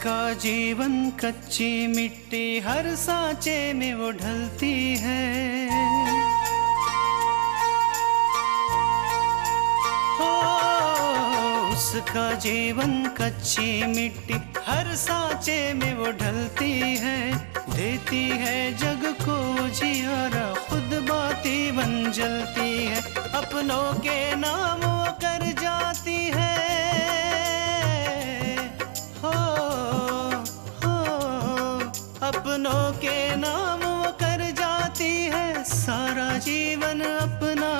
उसका जीवन कच्ची मिट्टी हर सांचे में वो ढलती है। हो उसका जीवन कच्ची मिट्टी हर सांचे में वो ढलती है। देती है जग को जियारा, खुद बाती बन जलती है। अपनों के नाम वो कर जाती है। अपनों के नाम वो कर जाती है। सारा जीवन अपना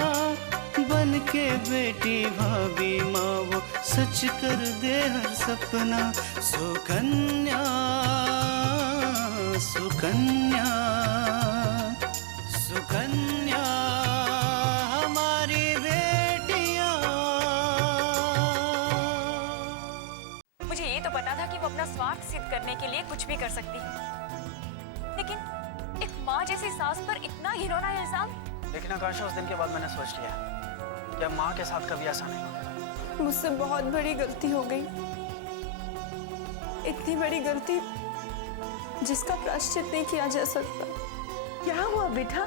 बन के बेटी भाभी माँ वो सच कर दे हर सपना। सुकन्या सुकन्या सुकन्या हमारी बेटियाँ। मुझे ये तो पता था कि वो अपना स्वार्थ सिद्ध करने के लिए कुछ भी कर सकती है, लेकिन एक माँ जैसी सास पर इतना घिनौना इल्जाम। लेकिन आकांक्षा, उस दिन के बाद मैंने सोच लिया कि अब माँ के साथ कभी ऐसा नहीं होगा। मुझसे बहुत बड़ी गलती हो गई, इतनी बड़ी गलती जिसका प्रायश्चित नहीं किया जा सकता। क्या हुआ बेटा,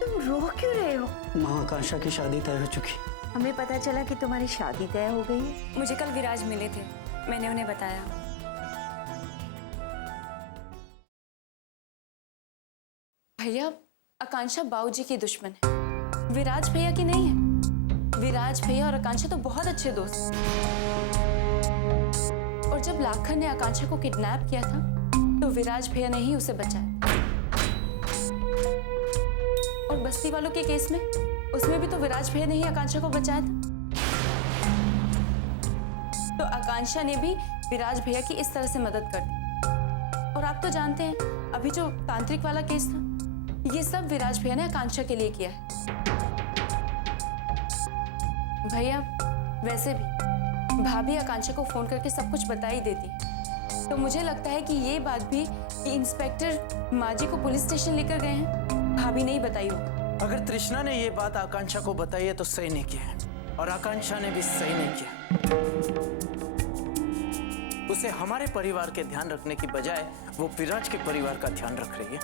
तुम रो क्यों रहे हो? माँ, आकांक्षा की शादी तय हो चुकी। हमें पता चला कि तुम्हारी शादी तय हो गई है। मुझे कल विराज मिले थे, मैंने उन्हें बताया। भैया, आकांक्षा बाबूजी की दुश्मन है, विराज भैया की नहीं है। विराज भैया और आकांक्षा तो बहुत अच्छे दोस्त। और जब लाखन ने आकांक्षा को किडनैप किया था तो विराज भैया ने ही उसे बचाया। और बस्ती वालों के केस में, उसमें भी तो विराज भैया ने ही आकांक्षा को बचाया था। तो आकांक्षा ने भी विराज भैया की इस तरह से मदद कर दी। और आप तो जानते हैं, अभी जो तांत्रिक वाला केस था, ये सब विराज भैया ने आकांक्षा के लिए किया है। भैया, वैसे भी भाभी आकांक्षा को फोन करके सब कुछ बता ही देती, तो मुझे लगता है कि ये बात भी कि इंस्पेक्टर माजी को पुलिस स्टेशन लेकर गए हैं, भाभी ने ही बताई हो। अगर तृष्णा ने ये बात आकांक्षा को बताई है तो सही नहीं किया है, और आकांक्षा ने भी सही नहीं किया। उसे हमारे परिवार के ध्यान रखने की बजाय वो विराज के परिवार का ध्यान रख रही है।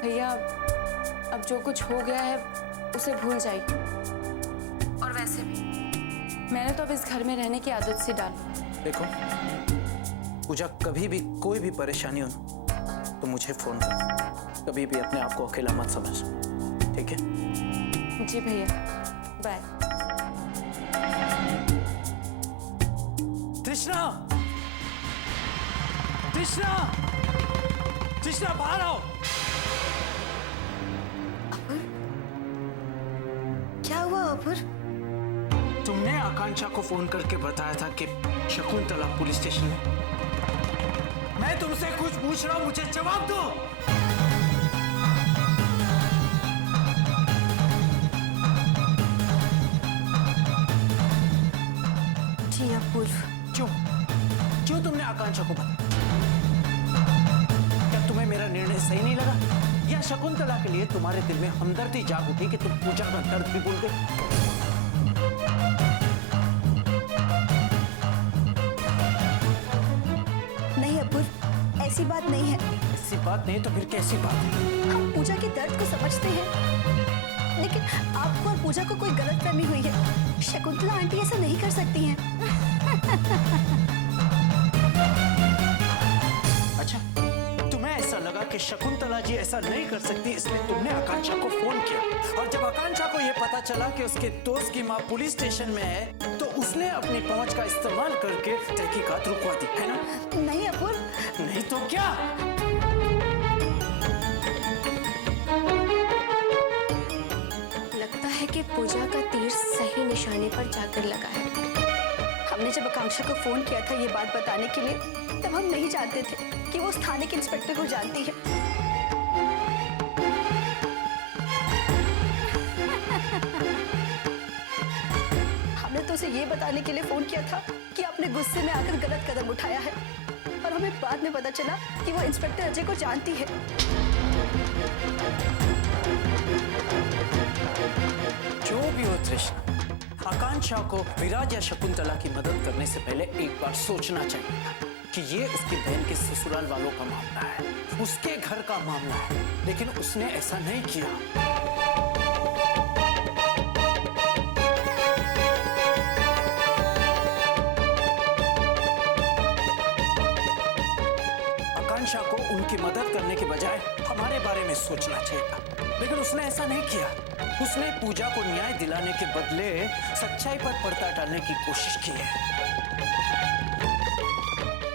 भैया, अब जो कुछ हो गया है उसे भूल जाइए। और वैसे भी मैंने तो अब इस घर में रहने की आदत से डाली। देखो पूजा, कभी भी कोई भी परेशानी हो तो मुझे फोन कर। कभी भी अपने आप को अकेला मत समझ, ठीक है? जी भैया, बाय। तृष्णा, तृष्णा, तृष्णा, बाहर आओ। क्या हुआ अपुर? तुमने आकांक्षा को फोन करके बताया था कि शकुंतला पुलिस स्टेशन में। मैं तुमसे कुछ पूछ रहा हूं, मुझे जवाब दो। जी अपुर। क्यों क्यों तुमने आकांक्षा को बताया? क्या तुम्हें मेरा निर्णय सही नहीं लगा, या शकुंतला के लिए तुम्हारे दिल में हमदर्दी जाग उठी कि तुम पूजा का दर्द भी भूल गए? नहीं अपुर, ऐसी बात नहीं है। ऐसी बात नहीं तो फिर कैसी बात है? हम पूजा के दर्द को समझते हैं, लेकिन आपको और पूजा को कोई गलतफहमी हुई है। शकुंतला आंटी ऐसा नहीं कर सकती हैं। अच्छा, तुम्हें ऐसा लगा कि शकुंतला जी ऐसा नहीं कर सकती, इसलिए तुमने आकांक्षा को फोन किया, और जब आकांक्षा को यह पता चला कि उसके दोस्त की मां पुलिस स्टेशन में है तो उसने अपनी पहुंच का इस्तेमाल करके तहकीकात रुकवा दी, है ना? नहीं अपुर। नहीं तो क्या? लगता है कि पूजा का तीर सही निशाने पर जाकर लगा है। हमने जब आकांक्षा को फोन किया था ये बात बताने के लिए, तब हम नहीं जानते थे कि वो उस थाने के इंस्पेक्टर को जानती है। हमने तो उसे ये बताने के लिए फोन किया था कि आपने गुस्से में आकर गलत कदम उठाया है, और हमें बाद में पता चला कि वो इंस्पेक्टर अजय को जानती है। जो भी हो तृष्णा, आकांक्षा आकांक्षा को विराज या शकुंतला की मदद करने से पहले एक बार सोचना चाहिए कि ये उसकी बहन के ससुराल वालों का मामला है, उसके घर का मामला है, लेकिन उसने ऐसा नहीं किया। आकांक्षा को उनकी मदद करने के बजाय हमारे बारे में सोचना चाहिए, लेकिन उसने ऐसा नहीं किया। उसने पूजा को न्याय दिलाने के बदले सच्चाई पर पर्दा डालने की कोशिश की है।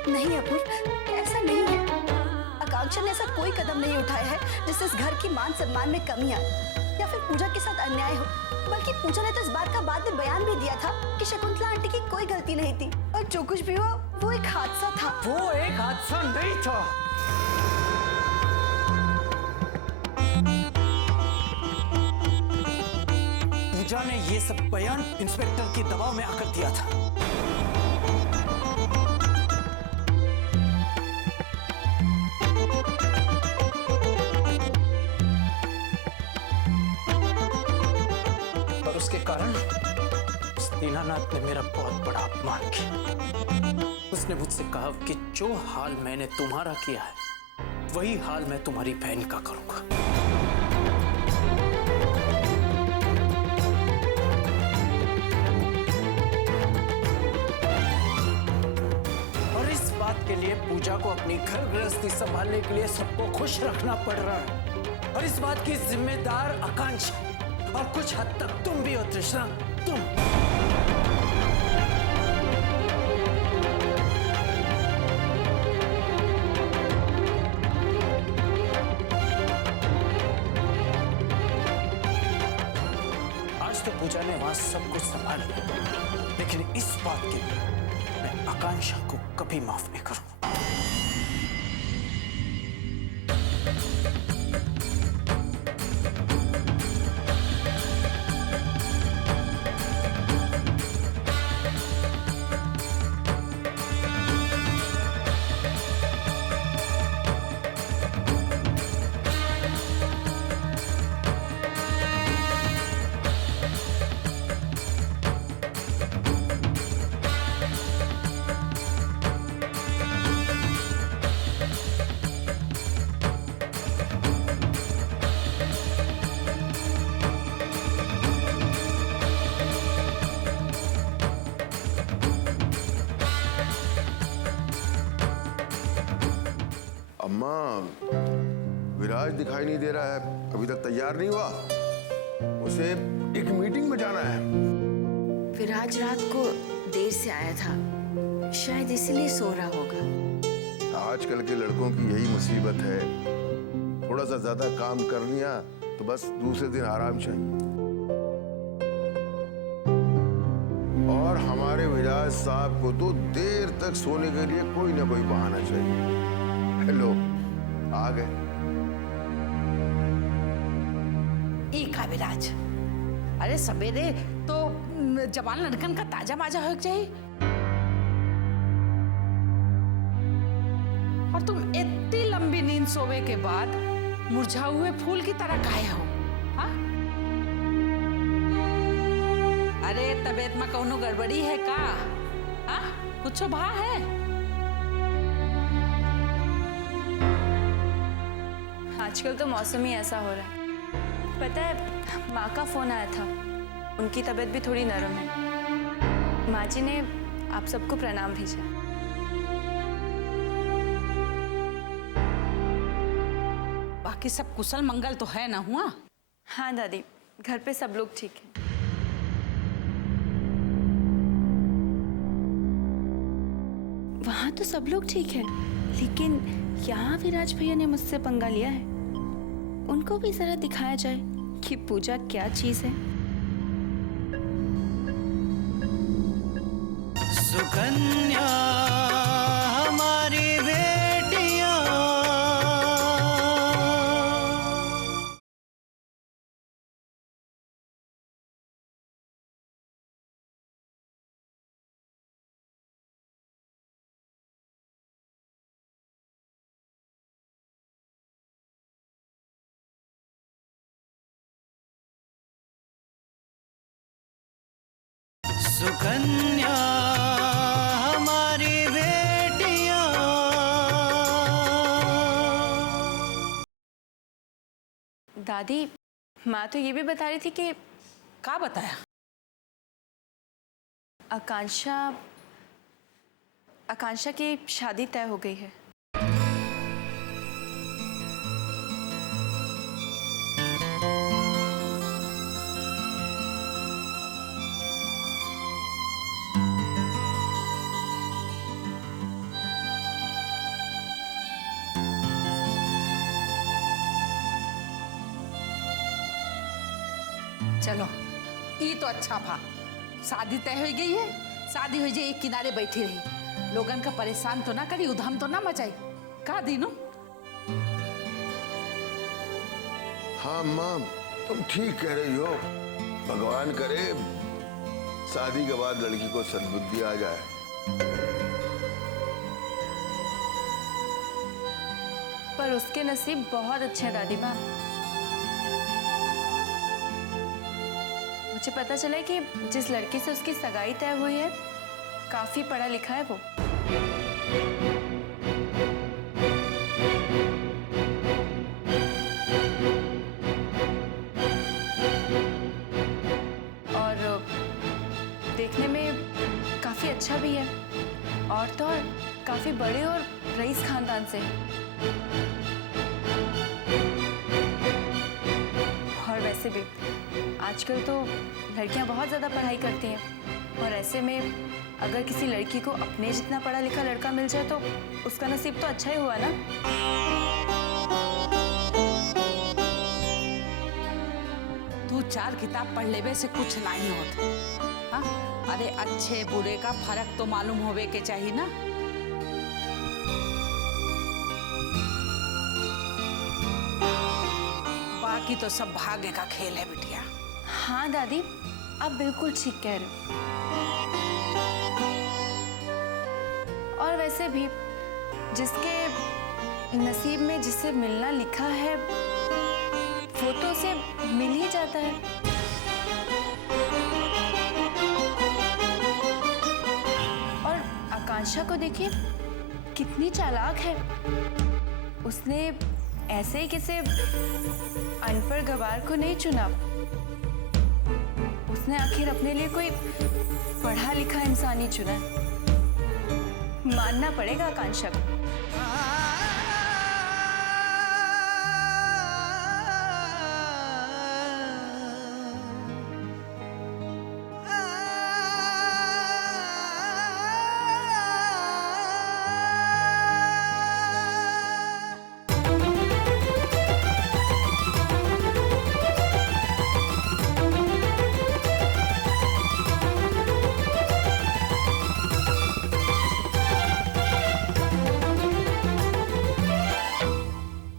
नहीं अपूर्व, ऐसा नहीं है। आकांक्षा ने ऐसा कोई कदम नहीं उठाया है जिससे इस घर की मान सम्मान में कमी आए या फिर पूजा के साथ अन्याय हो। बल्कि पूजा ने तो इस बात का बाद में बयान भी दिया था कि शकुंतला आंटी की कोई गलती नहीं थी और जो कुछ भी हुआ वो एक हादसा था। वो एक हादसा नहीं था। पूजा ने ये सब बयान इंस्पेक्टर के दबाव में आकर दिया था। और उसके कारण उस दीनानाथ ने मेरा बहुत बड़ा अपमान किया। उसने मुझसे कहा कि जो हाल मैंने तुम्हारा किया है वही हाल मैं तुम्हारी बहन का करूंगा। और इस बात के लिए पूजा को अपनी घर गृहस्थी संभालने के लिए सबको खुश रखना पड़ रहा है। और इस बात की जिम्मेदार आकांक्षा और कुछ हद तक तुम भी हो तृष्णा, तुम। आज तो पूजा ने वहां सब कुछ संभाल लिया, लेकिन इस बात के लिए मैं आकांक्षा को कभी माफ नहीं करूंगा। अम्मा, विराज दिखाई नहीं दे रहा है, अभी तक तैयार नहीं हुआ। उसे एक मीटिंग में जाना है। विराज रात को देर से आया था, शायद इसीलिए सो रहा होगा। आजकल के लड़कों की यही मुसीबत है, थोड़ा सा ज्यादा काम कर लिया तो बस दूसरे दिन आराम चाहिए। और हमारे विराज साहब को तो देर तक सोने के लिए कोई ना कोई बहाना चाहिए। हेलो, आ गए। का विराज, अरे सवेरे तो जवान लड़कन का ताजा माजा हो चाहिए, और तुम इतनी लंबी नींद सोवे के बाद मुरझा हुए फूल की तरह काहे हो? हाँ? अरे तबीयत में कौनो गड़बड़ी है का? हाँ? कुछ भा है? आजकल तो मौसम ही ऐसा हो रहा है। पता है, माँ का फोन आया था, उनकी तबीयत भी थोड़ी नरम है। माँ जी ने आप सबको प्रणाम भेजा। बाकी सब कुशल मंगल तो है ना हुआ? हाँ दादी, घर पे सब लोग ठीक हैं। वहाँ तो सब लोग ठीक है, लेकिन यहाँ विराज भैया ने मुझसे पंगा लिया है। उनको भी जरा दिखाया जाए कि पूजा क्या चीज है। सुकन्या हमारी बेटियां, सुकन्या हमारी बेटियां। दादी, माँ तो ये भी बता रही थी कि का बताया? आकांक्षा की शादी तय हो गई है। चलो, ये तो अच्छा था। शादी तय हो गई है, शादी हो जाए एक किनारे बैठी रही, लोगन का परेशान तो ना करी, उधम तो ना मचाई। का दीनू? हाँ माँ, तुम ठीक कह रही हो। भगवान करे शादी के बाद लड़की को सद्बुद्धि आ जाए। पर उसके नसीब बहुत अच्छे हैं दादी माँ। मुझे पता चला है कि जिस लड़की से उसकी सगाई तय हुई है काफी पढ़ा लिखा है वो। और देखने में काफी अच्छा भी है, और तो और काफी बड़े और रईस खानदान से। और वैसे भी आजकल तो लड़कियां बहुत ज़्यादा पढ़ाई करती हैं, और ऐसे में अगर किसी लड़की को अपने जितना पढ़ा लिखा लड़का मिल जाए तो उसका नसीब तो अच्छा ही हुआ ना। तू 4 किताब पढ़ लेवे से कुछ नहीं होता। हाँ? अरे अच्छे बुरे का फर्क तो मालूम होवे के चाहिए ना। बाकी तो सब भाग्य का खेल है बिटिया। हाँ दादी, आप बिल्कुल ठीक कह रहे हो। और वैसे भी जिसके नसीब में जिससे मिलना लिखा है वो तो उसे मिल ही जाता है। और आकांक्षा को देखिए कितनी चालाक है। उसने ऐसे ही किसी अनपढ़ गवार को नहीं चुना, उसने आखिर अपने लिए कोई पढ़ा लिखा इंसान ही चुना है। मानना पड़ेगा आकांक्षा को।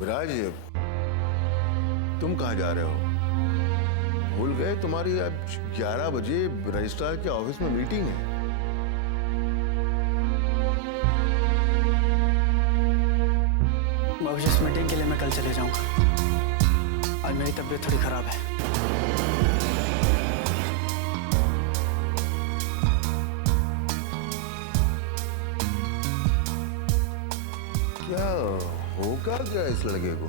विराज, तुम कहाँ जा रहे हो? भूल गए तुम्हारी आज 11 बजे रजिस्ट्रार के ऑफिस में मीटिंग है। बाबूजी, इस मीटिंग के लिए मैं कल चले जाऊंगा। आज मेरी तबीयत थोड़ी खराब है। क्या होगा क्या इस लड़के को?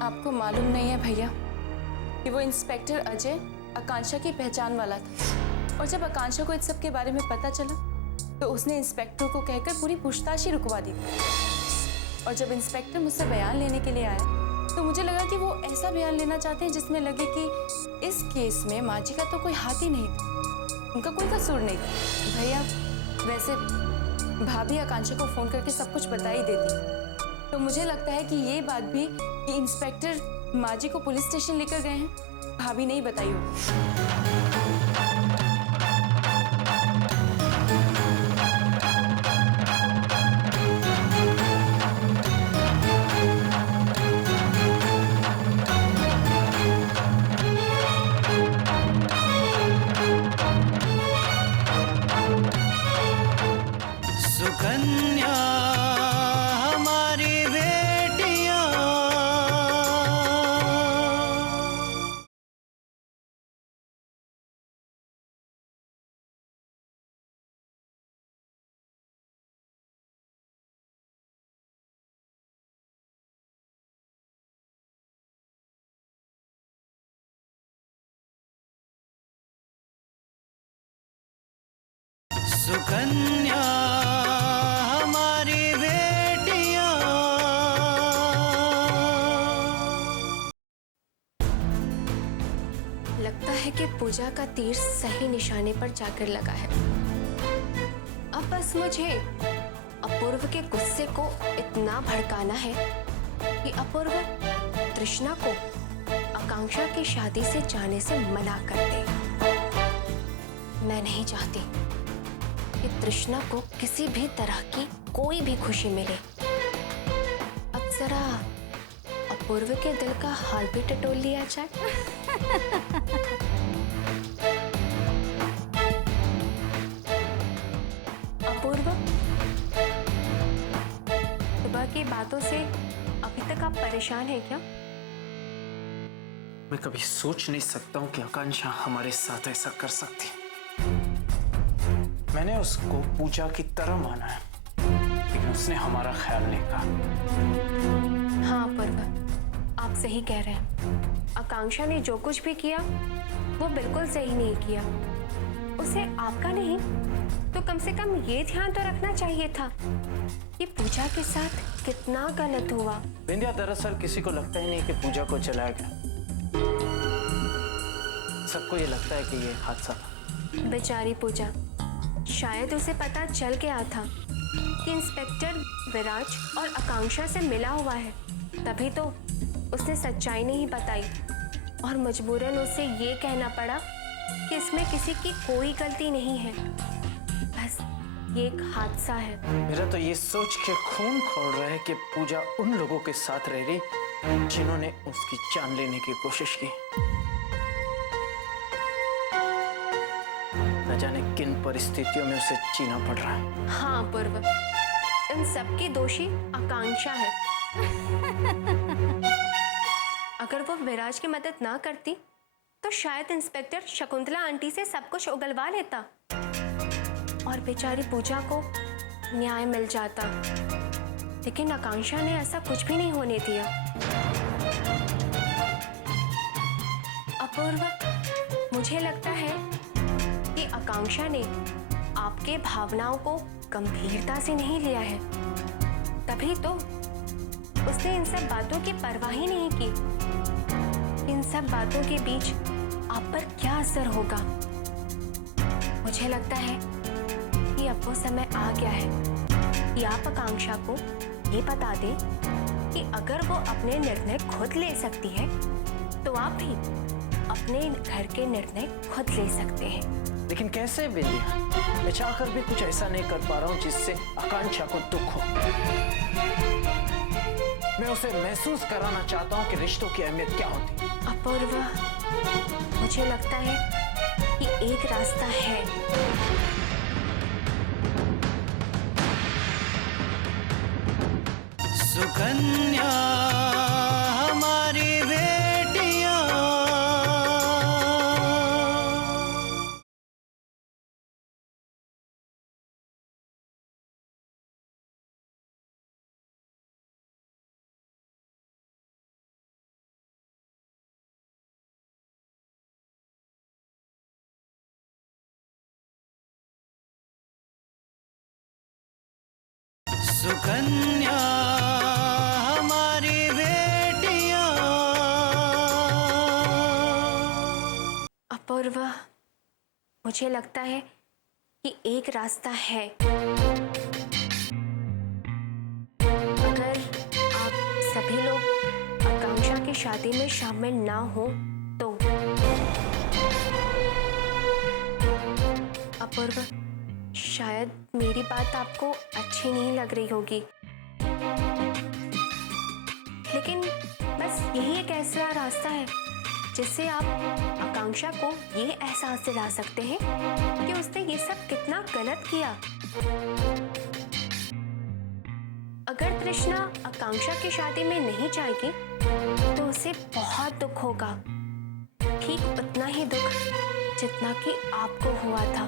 आपको मालूम नहीं है भैया कि वो इंस्पेक्टर अजय आकांक्षा की पहचान वाला था, और जब आकांक्षा को इस सब के बारे में पता चला तो उसने इंस्पेक्टर को कहकर पूरी पूछताछ ही रुकवा दी। और जब इंस्पेक्टर मुझसे बयान लेने के लिए आया तो मुझे लगा कि वो ऐसा बयान लेना चाहते हैं जिसमें लगे कि इस केस में माजी का तो कोई हाथ ही नहीं था, उनका कोई कसूर नहीं था। भैया वैसे भाभी आकांक्षा को फोन करके सब कुछ बता ही देती, तो मुझे लगता है कि ये बात भी कि इंस्पेक्टर माजी को पुलिस स्टेशन लेकर गए हैं भाभी नहीं बताई होगी। सुकन्या हमारी बेटियां। सुकन्या हमारी बेटियां। लगता है कि पूजा का तीर सही निशाने पर जाकर लगा है। अब बस मुझे अपूर्व के गुस्से को इतना भड़काना है कि अपूर्व तृष्णा को आकांक्षा की शादी से जाने से मना कर दे। मैं नहीं चाहती कि तृष्णा को किसी भी तरह की कोई भी खुशी मिले। अब जरा अपूर्व के दिल का हाल भी टटोल लिया जाए। अपूर्व, सुबह की बातों से अभी तक आप परेशान हैं क्या? मैं कभी सोच नहीं सकता हूँ कि आकांक्षा हमारे साथ ऐसा कर सकती। मैंने उसको पूजा की तरह माना है, लेकिन उसने हमारा ख्याल नहीं कहा। हाँ अपूर्व, आप सही कह रहे हैं। आकांक्षा ने जो कुछ भी किया वो बिल्कुल सही नहीं किया। उसे आपका नहीं तो कम से कम ये ध्यान तो रखना चाहिए था कि पूजा के साथ कितना गलत हुआ। बिंदिया, दरअसल किसी को लगता ही नहीं कि पूजा को जलाया गया। सबको ये लगता है कि ये हादसा था। बेचारी पूजा, शायद उसे पता चल गया था कि इंस्पेक्टर विराज और आकांक्षा से मिला हुआ है, तभी तो उसने सच्चाई नहीं बताई और मजबूरन उसे ये कहना पड़ा कि इसमें किसी की कोई गलती नहीं है, बस ये एक हादसा है। मेरा तो ये सोच के खून खौल रहा है कि पूजा उन लोगों के साथ रह रही जिन्होंने उसकी जान लेने की कोशिश की। न जाने किन परिस्थितियों में उसे जीना पड़ रहा है। हाँ पूर्व, इन सबकी दोषी आकांक्षा है। अगर वो विराज की मदद ना करती तो शायद इंस्पेक्टर शकुंतला आंटी से सब कुछ उगलवा लेता और बेचारी पूजा को न्याय मिल जाता, लेकिन आकांक्षा ने ऐसा कुछ भी नहीं होने दिया। अपूर्व, मुझे लगता है कि आकांक्षा ने आपके भावनाओं को गंभीरता से नहीं लिया है, तभी तो उसने इन सब बातों की परवाह ही नहीं की। इन सब बातों के बीच आप पर क्या असर होगा? मुझे लगता है कि अब वो समय आ गया है कि आप आकांक्षा को ये बता दें कि अगर वो अपने निर्णय खुद ले सकती है तो आप भी अपने घर के निर्णय खुद ले सकते हैं। लेकिन कैसे बिंदिया? मैं चाहकर भी कुछ ऐसा नहीं कर पा रहा हूँ जिससे आकांक्षा को दुख हो। मैं उसे महसूस कराना चाहता हूँ कि रिश्तों की अहमियत क्या होती है। अपूर्व, मुझे लगता है कि एक रास्ता है। सुकन्या हमारी बेटियां। सुकन्या हमारी बेटियां। अपूर्व, मुझे लगता है कि एक रास्ता है। अगर आप सभी लोग आकांक्षा की शादी में शामिल ना हो तो। अपूर्व, शायद मेरी बात आपको अच्छी नहीं लग रही होगी, लेकिन बस यही एक ऐसा रास्ता है जिससे आप आकांक्षा को ये एहसास दिला सकते हैं कि उसने ये सब कितना गलत किया। अगर तृष्णा आकांक्षा की शादी में नहीं जाएगी तो उसे बहुत दुख होगा, ठीक उतना ही दुख जितना कि आपको हुआ था।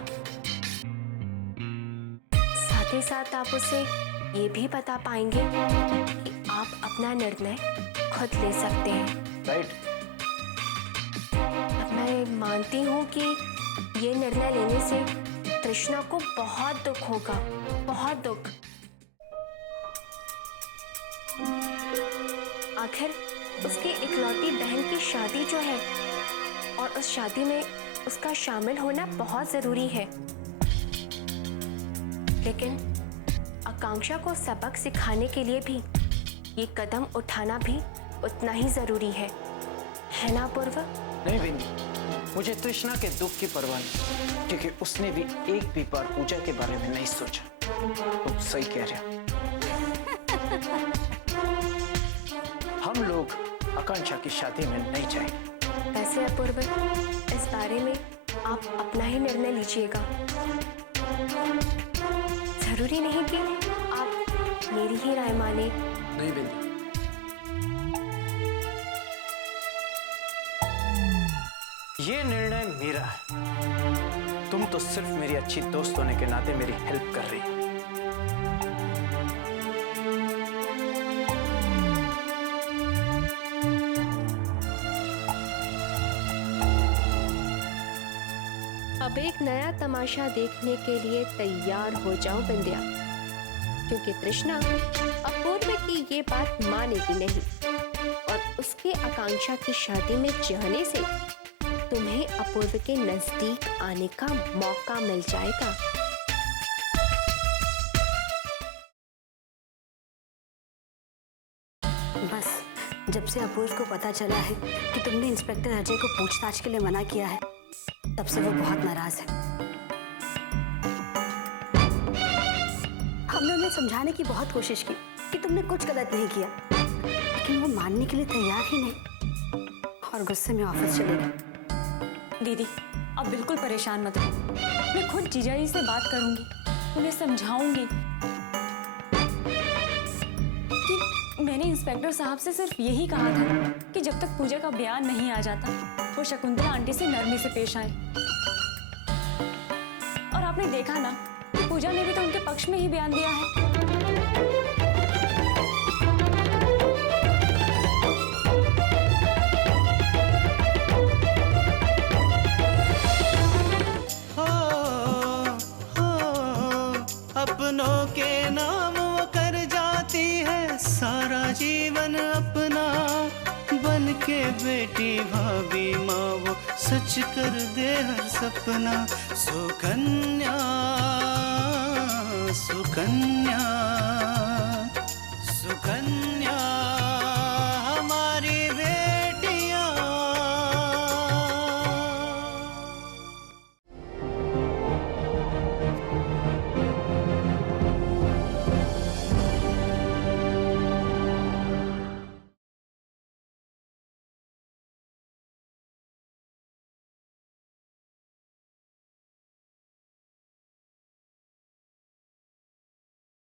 साथ ही साथ आप उसे ये भी बता पाएंगे कि आप अपना निर्णय खुद ले सकते हैं। राइट। अब मैं मानती हूँ कि ये निर्णय लेने से तृष्णा को बहुत दुख होगा, बहुत दुख। आखिर उसकी इकलौती बहन की शादी जो है, और उस शादी में उसका शामिल होना बहुत जरूरी है। लेकिन आकांक्षा को सबक सिखाने के लिए भी ये कदम उठाना भी उतना ही जरूरी है ना पूर्व? नहीं विनी, मुझे तृष्णा के दुख की परवाह नहीं, क्योंकि उसने भी एक भी बार पूजा के बारे में नहीं सोचा। तुम सही कह रहे हो। हम लोग आकांक्षा की शादी में नहीं जाएंगे। वैसे अपूर्व, इस बारे में आप अपना ही निर्णय लीजिएगा। जरूरी नहीं कि आप मेरी ही राय माने। नहीं बिंदी, ये निर्णय मेरा है। तुम तो सिर्फ मेरी अच्छी दोस्त होने के नाते मेरी हेल्प कर रही हो। अब एक नया तमाशा देखने के लिए तैयार हो जाओ बिंदिया, क्योंकि तृष्णा अपूर्व की ये बात मानेगी नहीं, और उसके आकांक्षा की शादी में जाने से तुम्हें अपूर्व के नजदीक आने का मौका मिल जाएगा। बस जब से अपूर्व को पता चला है कि तुमने इंस्पेक्टर अजय को पूछताछ के लिए मना किया है, तब से वो बहुत नाराज है। हमने उन्हें समझाने की बहुत कोशिश की कि तुमने कुछ गलत नहीं किया, लेकिन वो मानने के लिए तैयार ही नहीं और गुस्से में ऑफिस चले गए। दीदी, अब बिल्कुल परेशान मत हो। मैं खुद जीजाजी से बात करूंगी, उन्हें समझाऊंगी कि मैंने इंस्पेक्टर साहब से सिर्फ यही कहा था कि जब तक पूजा का बयान नहीं आ जाता वो शकुंतला आंटी से नरमी से पेश आए। और आपने देखा ना कि पूजा ने भी तो उनके पक्ष में ही बयान दिया है। अपनों के नाम वो कर जाती है सारा जीवन अपना, बन के बेटी भाभी माँ वो सच कर दे हर सपना। सुकन्या सुकन्या